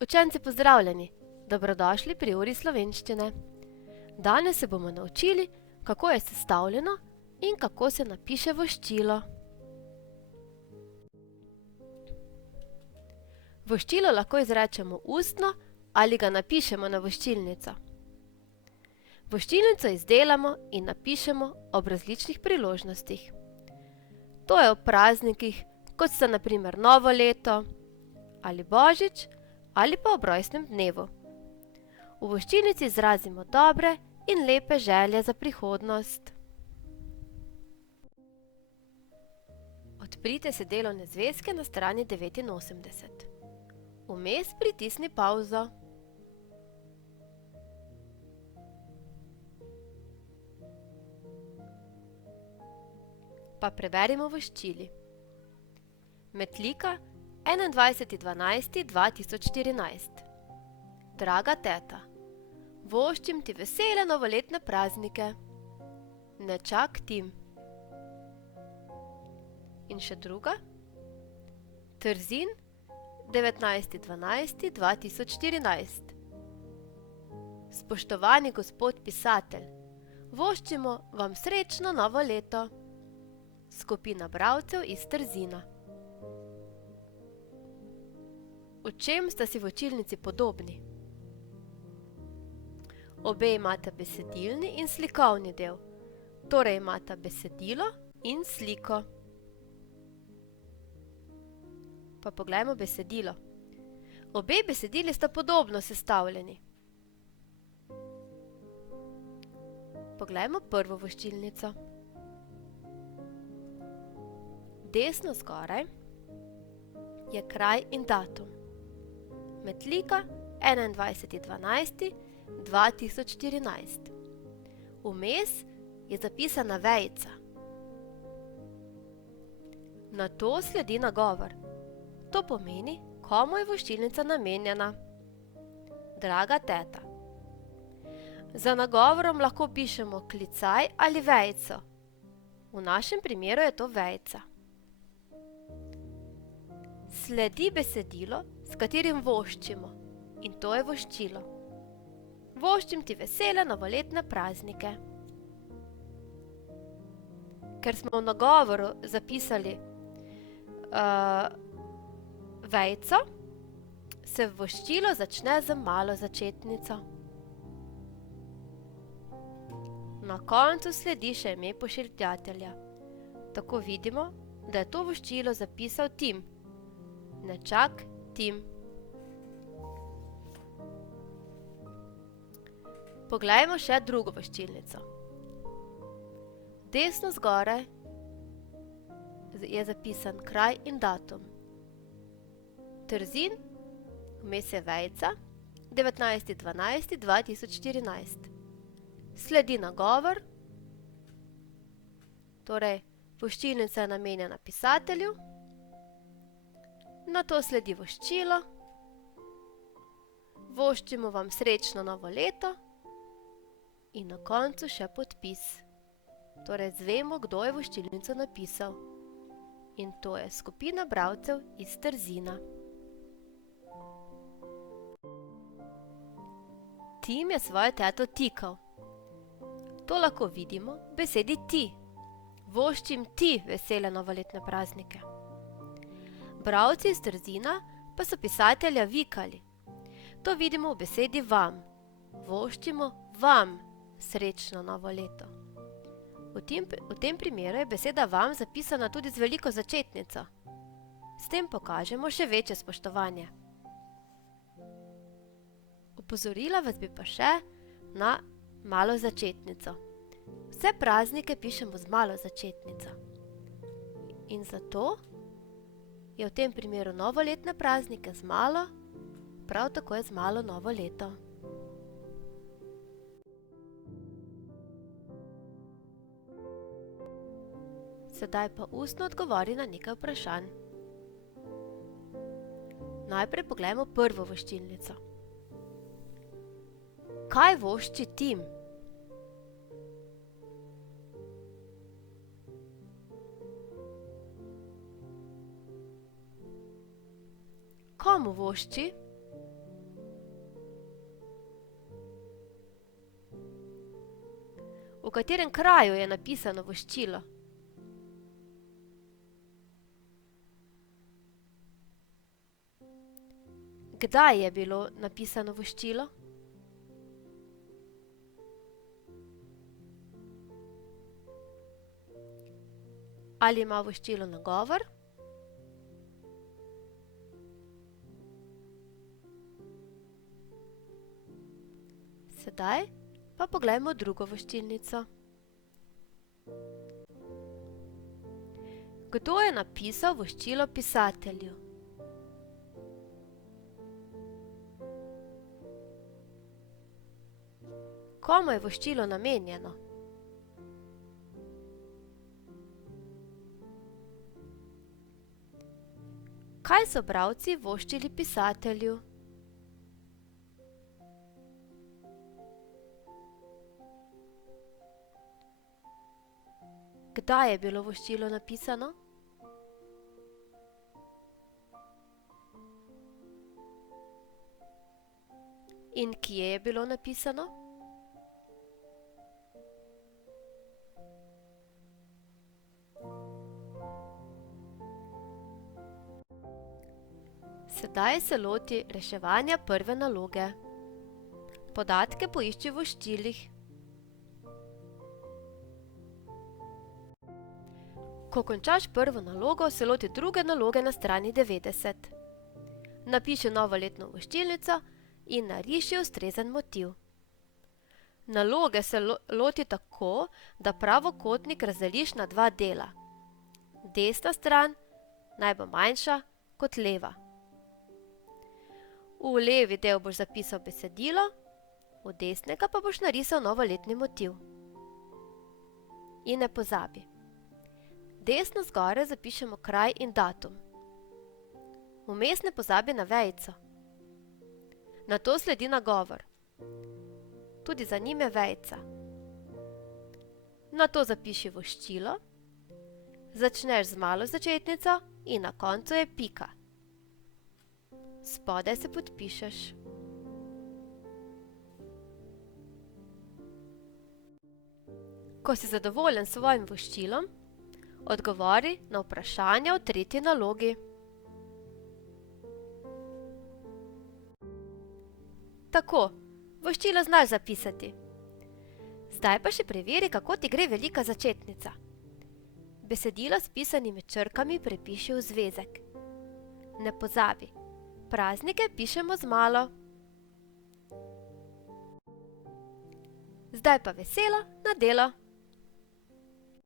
Učenci pozdravljeni, dobrodošli pri uri slovenščine. Danes se bomo naučili, kako je sestavljeno in kako se napiše voščilo. Voščilo lahko izrečemo ustno ali ga napišemo na voščilnico. Voščilnico izdelamo in napišemo ob različnih priložnostih. To je ob praznikih, kot sta na primer Novo leto ali Božič ali pa ob rojstnem dnevu. V voščilnici izrazimo dobre in lepe želje za prihodnost. Odprite se delovne zvezke na strani 89. Vmes pritisni pavzo. Pa preberimo voščili. Metlika 21.12.2014. Draga teta, voščim ti vesele novoletne praznike. Nečak Tim. In še druga. Trzin 19.12.2014. Spoštovani gospod pisatelj, voščimo vam srečno novo leto. Skupina bralcev iz Trzina. V čem sta si v učilnici podobni? Obe imata besedilni in slikovni del, torej imata besedilo in sliko. Pa poglejmo besedilo. Obe besedili sta podobno sestavljeni. Poglejmo prvo voščilnico. Desno zgoraj je kraj in datum. Metlika 21.12.2014. Vmes je zapisana vejica. Nato sledi nagovor. To pomeni, komu je voščilnica namenjena. Draga teta. Za nagovorom lahko pišemo klicaj ali vejico. V našem primeru je to vejica. Sledi besedilo, s katerim voščimo, in to je voščilo. Voščim ti vesele novoletne praznike. Ker smo v nagovoru zapisali vejico, se voščilo začne z malo začetnico. Na koncu sledi še ime pošiljatelja. Tako vidimo, da je to voščilo zapisal Tim. Nečak Tim. Poglejmo še drugo voščilnico. Desno zgoraj je zapisan kraj in datum. Trzin, vmes je vejica, 19.12.2014. Sledi nagovor, torej voščilnica je namenjena pisatelju. Nato sledi voščilo. Voščimo vam srečno novo leto. In na koncu še podpis. Torej zvemo, kdo je voščilnico napisal. In to je skupina bralcev iz Trzina. Tim je svojo teto tikal. To lahko vidimo v besedi ti. Voščim ti vesele novoletne praznike. Bralci iz Trzina pa so pisatelja vikali. To vidimo v besedi vam. Voščimo vam srečno novo leto. V tem primeru je beseda vam zapisana tudi z veliko začetnico. S tem pokažemo še večje spoštovanje. Opozorila vas bi pa še na malo začetnico. Vse praznike pišemo z malo začetnico. In zato je v tem primeru novoletne praznike z malo, prav tako je z malo novo leto. Sedaj pa ustno odgovori na nekaj vprašanj. Najprej poglejmo prvo voščilnico. Kaj vošči Tim? Komu vošči? V katerem kraju je napisano voščilo? Kdaj je bilo napisano voščilo? Ali ima voščilo nagovor? Sedaj pa poglejmo drugo voščilnico. Kdo je napisal voščilo pisatelju? Komu je voščilo namenjeno? Kaj so bralci voščili pisatelju? Kdaj je bilo voščilo napisano? In kje je bilo napisano? Sedaj se loti reševanja prve naloge. Podatke poišči v voščilih. Ko končaš prvo nalogo, se loti druge naloge na strani 90. Napiši novoletno voščilnico in nariši ustrezen motiv. Naloge se loti tako, da pravokotnik razdeliš na dva dela. Desna stran naj bo manjša kot leva. V levi del boš zapisal besedilo, v desnega pa boš narisal novoletni motiv. In ne pozabi. Desno zgoraj zapišemo kraj in datum. Vmes ne pozabi na vejico. Nato sledi nagovor. Tudi za njim je vejica. Nato zapiši voščilo, začneš z malo začetnico in na koncu je pika. Spodaj se podpišeš. Ko si zadovoljen s svojim voščilom, odgovori na vprašanja v tretji nalogi. Tako, voščilo znaš zapisati. Zdaj pa še preveri, kako ti gre velika začetnica. Besedilo s pisanimi črkami prepiši v zvezek. Ne pozabi, praznike pišemo z malo. Zdaj pa veselo na delo!